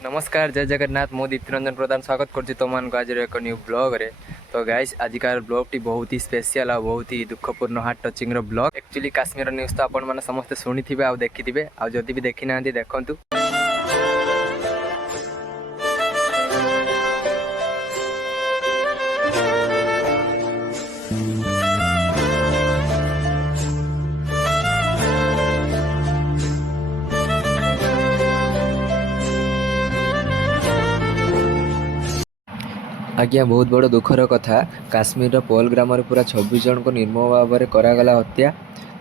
नमस्कार जय जगन्नाथ मो दीप्ति रंजन प्रधान स्वागत कर तुम आज एक न्यू ब्लॉग रे। तो गाइस आजिकार ब्लॉग टी बहुत ही स्पेशल और बहुत ही दुखपूर्ण heart touching blog. Actually Kashmir news तो आपण मैंने समस्ते शुणी थे आ देखी थे आदि भी देखी ना देखु। आज्ञा बहुत बड़ दुखर कथा काश्मीर पहलग्राम पूरा 26 जन को निर्मम भाव में करागला हत्या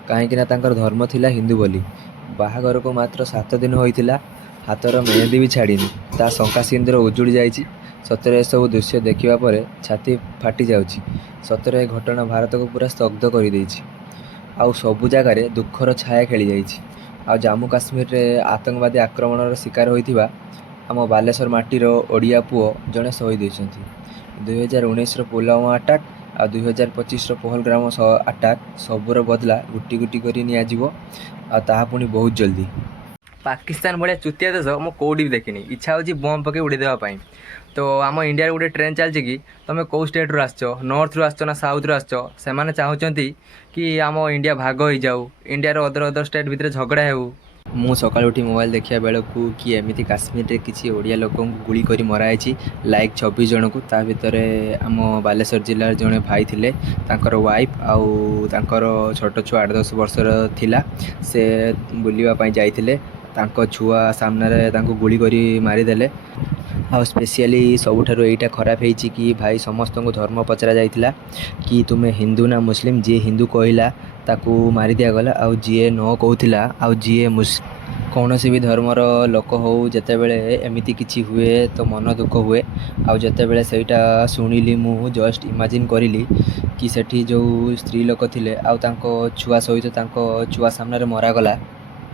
कहीं धर्म थिला हिंदू बोली। बाहागर को मात्र 7 दिन होइतिला हाथर मेहंदी भी छाड़ीनी ता शंका सिंदूर उजुड़ी जाइए। सतरे सब दृश्य देखा पर छाती फाटी जाउची। सतरे घटना भारत को पूरा स्तब्ध कर देइछि। आउ सबु जगार दुखर छाया खेली जाइछि। आ जम्मू काश्मीर रे आतंकवादी आक्रमण शिकार होइथिबा आम बालेश्वर माटीर ओडिया पुओ जड़े शहीद होती। 2019 पुलवामा अटैक आ 2025 पहलग्राम अटैक सबूर बदला गुटी गुटी कर पुणी बहुत जल्दी। पाकिस्तान भाया चुतिया देश मु कौटी भी देखनी इच्छा हो बम पके उड़े देवाई। तो आम इंडिया गोटे ट्रेन चलती कि तुम कौ स्टेट रू आस नॉर्थ रू आस ना साउथ रू आस से चाहते कि आम इंडिया भाग हो जाऊ इंडिया अदर अदर स्टेट भितर झगड़ा हो। मु सकाल उठी मोबाइल देखा बेलू कि एमती काश्मीर रे किसी ओडिया लोक गुली कर मराई लाइक 26 जन को ता भितर आम बालेश्वर जिलार जड़े भाई थिले तांकर वाइफ आउ तांकर छोट छुआ 8-10 वर्षर थिला से बुलवाई जाइथिले तांको छुआ सामने तांको गुली करी मारिदेले। आ स्पेशली सबुठारु एटा खराब है कि भाई समस्त को धर्म पचरा जाइथिला कि तुम्हें हिंदू ना मुस्लिम जी हिंदू कहला ताकू मारी दिया गला आउ जी न कहूला आउ जी कौन भी धर्मर लोक हो जिते बड़े एमती किसी हुए तो मन दुख हुए। आउ जिते बड़े सेटा शुणिली मु जस्ट इमेजिन करिली कि सेठी जो स्त्री लोक थिले आउ तांको छुआ सहित तांको छुआ सामने मरागला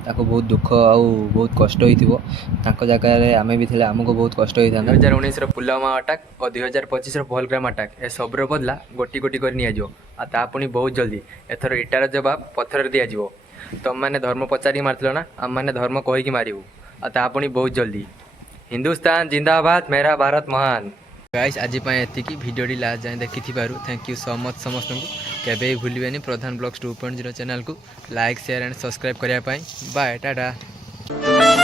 ताको बहुत दुख आउ बहुत कष्ट होइथिबो। तांको जगह आमे भी थिले आमको बहुत कष्ट होइथा। 2019 पुलवामा अटैक और 2025 पहलग्राम अटैक ए सबरो बदला गोटी गोटी कर निया जो आ ता पुणी बहुत जल्दी एथर इटार जवाब पत्थर दिया जिवो। तुम मैंने धर्म पचारि मारथिलो ना आम मैंने धर्म कहीकि मारिबू आ ता पुणी बहुत जल्दी। हिंदुस्तान जिंदाबाद मेरा भारत महान। गाइस आज एतिकी वीडियो लास्ट जाए देखी थैंक यू सो मच समस्त को। केबे भूलिबेनी प्रधान ब्लॉग्स 2.0 चैनल को लाइक शेयर एंड सब्सक्राइब करने। बाय टाटा।